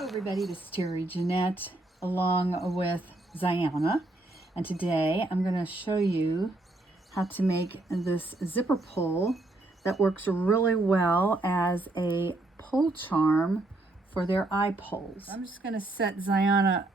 Hello everybody, this is Terry Jeanette along with Ziana, and today I'm going to show you how to make this zipper pull that works really well as a pull charm for their eye poles. I'm just going to set Ziana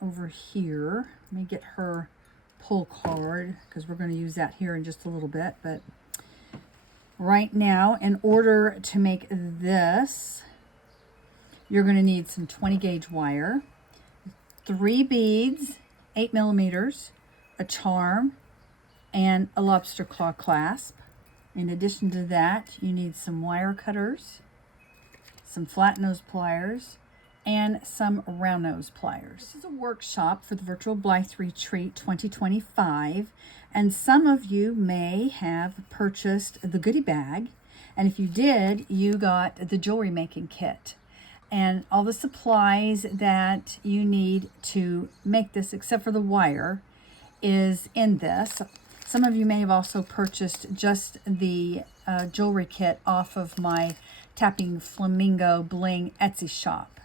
over here. Let me get her pull card because we're going to use that here in just a little bit, but right now in order to make this, you're going to need some 20 gauge wire, 3 beads, 8 millimeters, a charm, and a lobster claw clasp. In addition to that, you need some wire cutters, some flat nose pliers, and some round nose pliers. This is a workshop for the Virtual Blythe Retreat 2025, and some of you may have purchased the goodie bag, and if you did, you got the jewelry making kit. And all the supplies that you need to make this, except for the wire, is in this. Some of you may have also purchased just the jewelry kit off of my Tappingflamingobling Etsy shop.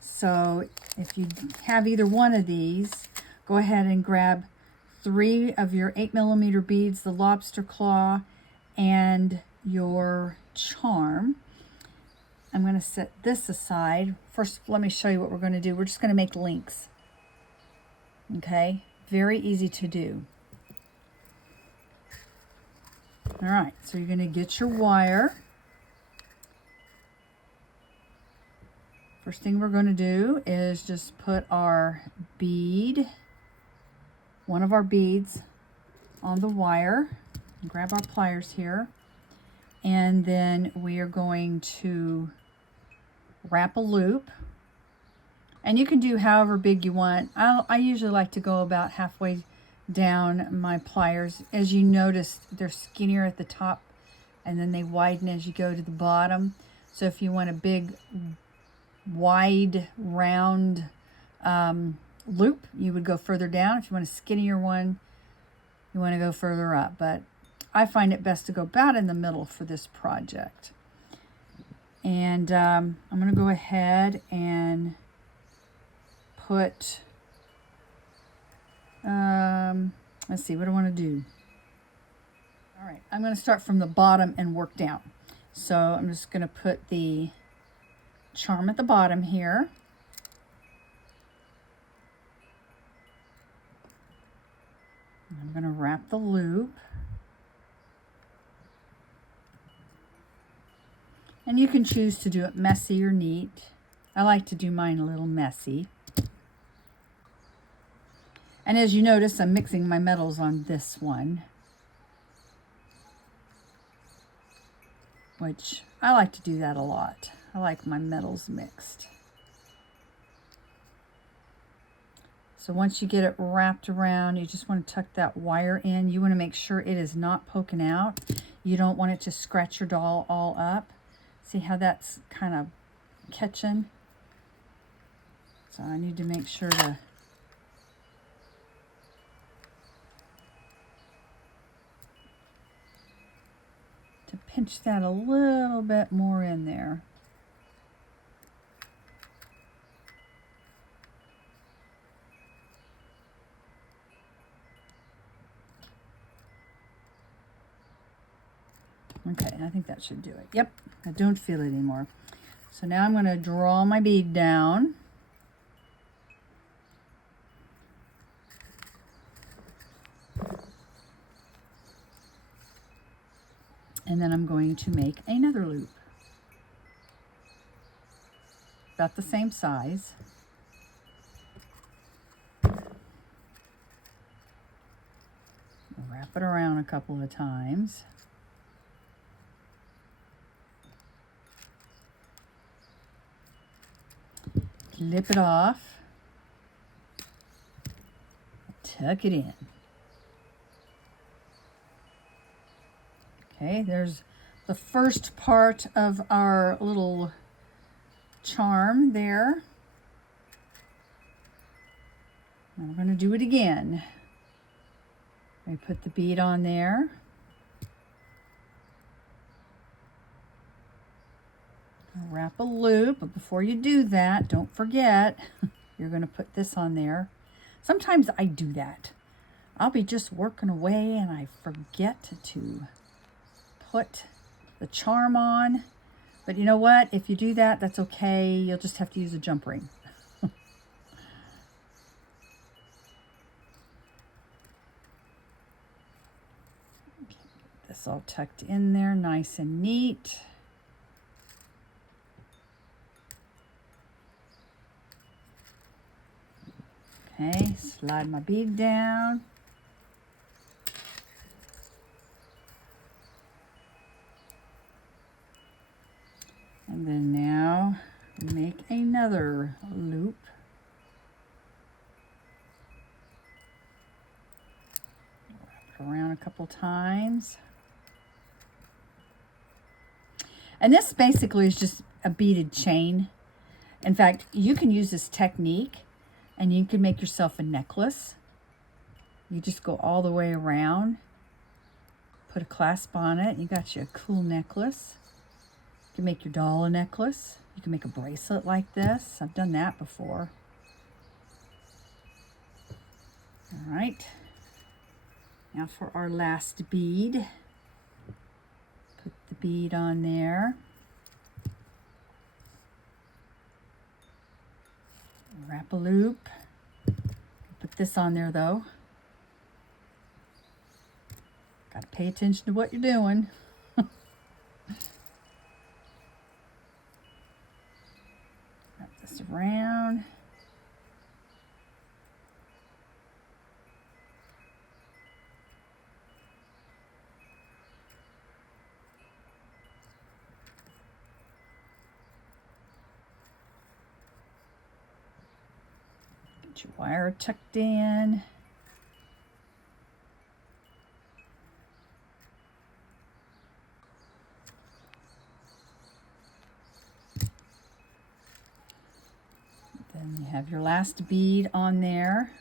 So if you have either one of these, go ahead and grab 3 of your 8 millimeter beads, the lobster claw, and your charm. I'm going to set this aside. First, let me show you what we're going to do. We're just going to make links. Okay, very easy to do. All right, so you're going to get your wire. First thing we're going to do is just put our bead, one of our beads, on the wire. Grab our pliers here. And then we are going to wrap a loop, and you can do however big you want. I usually like to go about halfway down my pliers. As you notice, they're skinnier at the top and then they widen as you go to the bottom. So if you want a big wide round loop, you would go further down. If you want a skinnier one, you want to go further up, but I find it best to go about in the middle for this project. And I'm going to go ahead and put, let's see, what do I want to do? All right, I'm going to start from the bottom and work down. So I'm just going to put the charm at the bottom here. I'm going to wrap the loop. And you can choose to do it messy or neat. I like to do mine a little messy. And as you notice, I'm mixing my metals on this one, which I like to do that a lot. I like my metals mixed. So once you get it wrapped around, you just want to tuck that wire in. You want to make sure it is not poking out. You don't want it to scratch your doll all up. See how that's kind of catching? So I need to make sure to pinch that a little bit more in there. Okay, I think that should do it. Yep, I don't feel it anymore. So now I'm going to draw my bead down. And then I'm going to make another loop. About the same size. Wrap it around a couple of times. Clip it off, tuck it in. Okay, there's the first part of our little charm there. And we're going to do it again. We put the bead on there. wrap a loop, but before you do that, don't forget, you're going to put this on there. Sometimes I do that. I'll be just working away and I forget to put the charm on. But you know what? If you do that, that's okay. You'll just have to use a jump ring. This all tucked in there, nice and neat. Okay, slide my bead down. And then now make another loop. Wrap it around a couple times. And this basically is just a beaded chain. In fact, you can use this technique and you can make yourself a necklace. You just go all the way around, put a clasp on it, and you got you a cool necklace. You can make your doll a necklace. You can make a bracelet like this. I've done that before. All right. Now for our last bead. Put the bead on there. Wrap a loop. Put this on there though. Got to pay attention to what you're doing. Wrap this around. Get your wire tucked in. Then you have your last bead on there.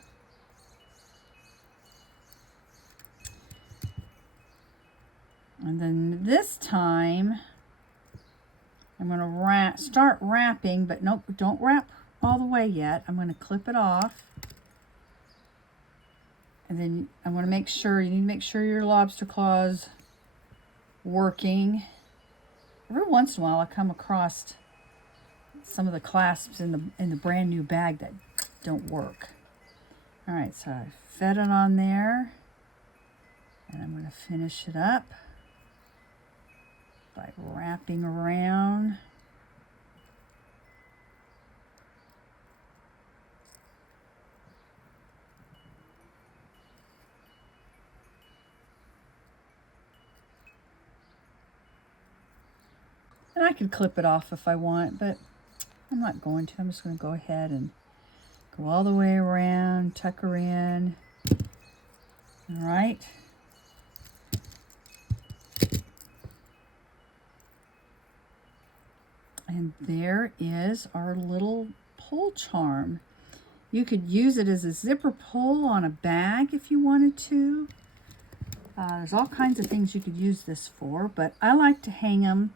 And then this time, I'm going to start wrapping, but nope, don't wrap all the way yet. I'm going to clip it off. And then I'm going to make sure, you need to make sure your lobster claw's working. Every once in a while I come across some of the clasps in the brand new bag that don't work. All right, so I fed it on there, and I'm going to finish it up by wrapping around. And I could clip it off if I want, but I'm not going to. I'm just going to go ahead and go all the way around, tuck her in. All right. And there is our little pull charm. You could use it as a zipper pull on a bag if you wanted to. There's all kinds of things you could use this for, but I like to hang them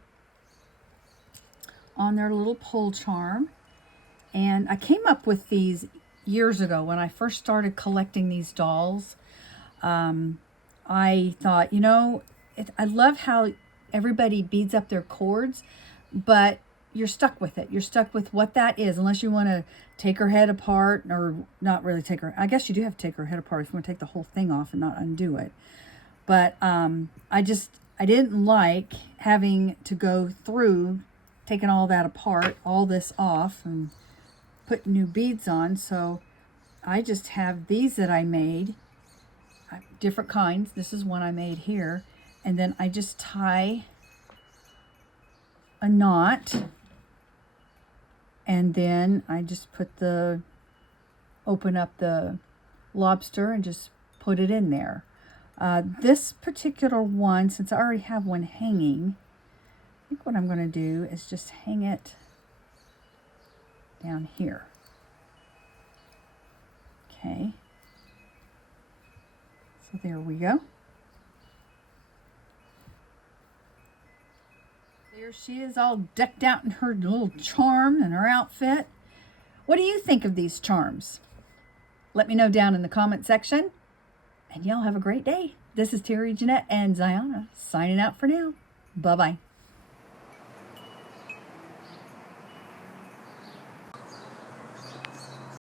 on their little pull charm. And I came up with these years ago when I first started collecting these dolls. I thought, you know, I love how everybody beads up their cords, but you're stuck with it. You're stuck with what that is, unless you want to take her head apart, or not really take her. I guess you do have to take her head apart if you want to take the whole thing off and not undo it. But I didn't like having to go through taking all that apart, all this off, and put new beads on. So I just have these that I made, different kinds. This is one I made here. And then I just tie a knot, and then I just open up the lobster and just put it in there. This particular one, since I already have one hanging, I think what I'm going to do is just hang it down here. Okay. So there we go. There she is, all decked out in her little charm and her outfit. What do you think of these charms? Let me know down in the comment section. And y'all have a great day. This is Terry, Jeanette, and Ziana signing out for now. Bye-bye.